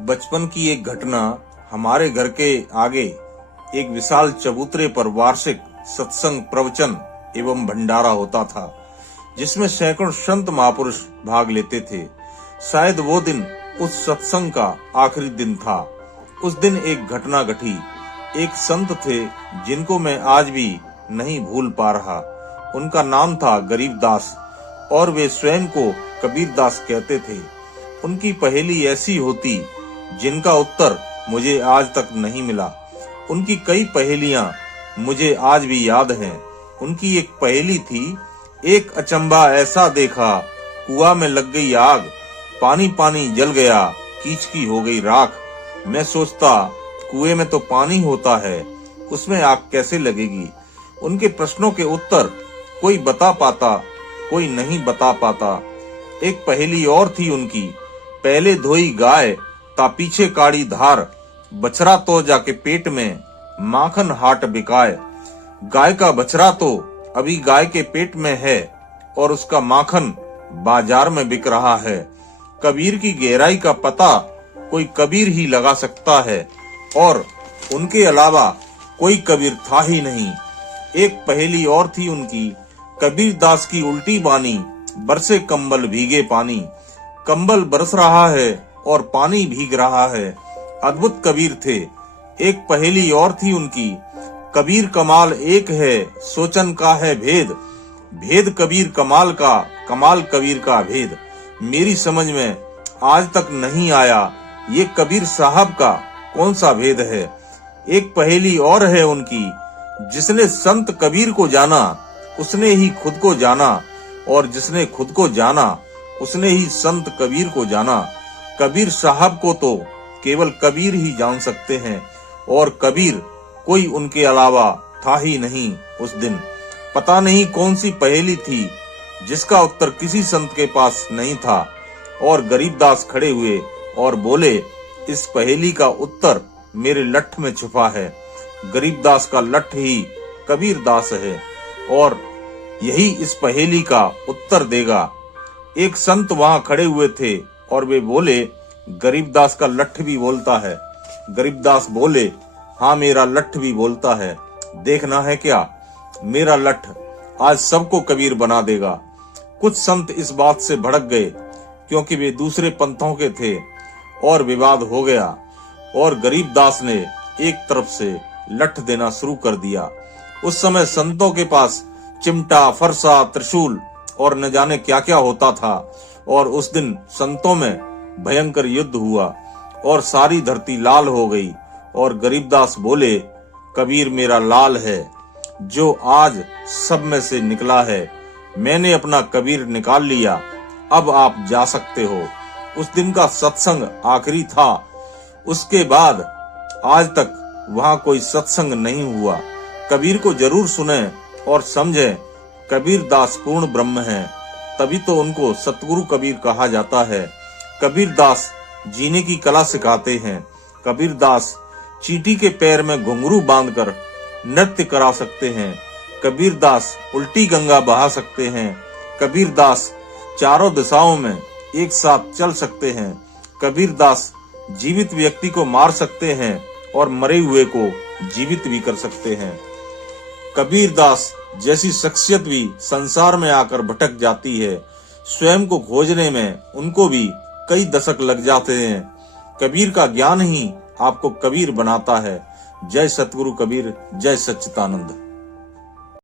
बचपन की एक घटना। हमारे घर के आगे एक विशाल चबूतरे पर वार्षिक सत्संग, प्रवचन एवं भंडारा होता था, जिसमें सैकड़ों संत महापुरुष भाग लेते थे। शायद वो दिन उस सत्संग का आखिरी दिन था। उस दिन एक घटना घटी। एक संत थे जिनको मैं आज भी नहीं भूल पा रहा। उनका नाम था गरीबदास और वे स्वयं को कबीरदास कहते थे। उनकी पहेली ऐसी होती जिनका उत्तर मुझे आज तक नहीं मिला। उनकी कई पहेलियां मुझे आज भी याद हैं। उनकी एक पहेली थी, एक अचंभा ऐसा देखा, कुआं में लग गई आग, पानी पानी जल गया, कीच की हो गई राख। मैं सोचता कुएं में तो पानी होता है, उसमें आग कैसे लगेगी। उनके प्रश्नों के उत्तर कोई बता पाता, कोई नहीं बता पाता। एक पहेली और थी उनकी, पहले धोई गाय ता पीछे काड़ी धार, बछड़ा तो जाके पेट में माखन हाट बिकाए। गाय का बछड़ा तो अभी गाय के पेट में है और उसका माखन बाजार में बिक रहा है। कबीर की गहराई का पता कोई कबीर ही लगा सकता है और उनके अलावा कोई कबीर था ही नहीं। एक पहेली और थी उनकी, कबीरदास की उल्टी बानी, बरसे कंबल भीगे पानी। कंबल बरस रहा है और पानी भीग रहा है। अद्भुत कबीर थे। एक पहेली और थी उनकी, कबीर कमाल एक है, सोचन का है भेद, भेद कबीर कमाल का, कमाल कबीर का भेद। मेरी समझ में आज तक नहीं आया ये कबीर साहब का कौन सा भेद है। एक पहेली और है उनकी, जिसने संत कबीर को जाना उसने ही खुद को जाना, और जिसने खुद को जाना उसने ही संत कबीर को जाना। कबीर साहब को तो केवल कबीर ही जान सकते हैं और कबीर कोई उनके अलावा था ही नहीं। उस दिन पता नहीं कौन सी पहेली थी जिसका उत्तर किसी संत के पास नहीं था, और गरीबदास खड़े हुए और बोले, इस पहेली का उत्तर मेरे लठ में छुपा है। गरीबदास का लठ ही कबीरदास है और यही इस पहेली का उत्तर देगा। एक संत वहां खड़े हुए थे और वे बोले, गरीबदास का लठ भी बोलता है। गरीबदास बोले, हाँ मेरा लठ भी बोलता है। देखना है क्या, मेरा लठ आज सबको कबीर बना देगा। कुछ संत इस बात से भड़क गए क्योंकि वे दूसरे पंथों के थे और विवाद हो गया, और गरीबदास ने एक तरफ से लठ देना शुरू कर दिया। उस समय संतों के पास चिमटा, फरसा, त्रिशूल और न जाने क्या क्या होता था, और उस दिन संतों में भयंकर युद्ध हुआ और सारी धरती लाल हो गई। और गरीबदास बोले, कबीर मेरा लाल है जो आज सब में से निकला है। मैंने अपना कबीर निकाल लिया, अब आप जा सकते हो। उस दिन का सत्संग आखिरी था। उसके बाद आज तक वहां कोई सत्संग नहीं हुआ। कबीर को जरूर सुने और समझे, कबीरदास पूर्ण ब्रह्म है, तभी तो उनको सतगुरु कबीर कहा जाता है। कबीरदास जीने की कला सिखाते हैं। कबीरदास चींटी के पैर में घुंघरू बांधकर नृत्य करा सकते हैं। कबीरदास उल्टी गंगा बहा सकते हैं। कबीरदास चारों दिशाओं में एक साथ चल सकते हैं। कबीरदास जीवित व्यक्ति को मार सकते हैं और मरे हुए को जीवित भी कर सकते हैं। कबीरदास जैसी शख्सियत भी संसार में आकर भटक जाती है। स्वयं को खोजने में उनको भी कई दशक लग जाते हैं। कबीर का ज्ञान ही आपको कबीर बनाता है। जय सतगुरु कबीर, जय सच्चिदानंद।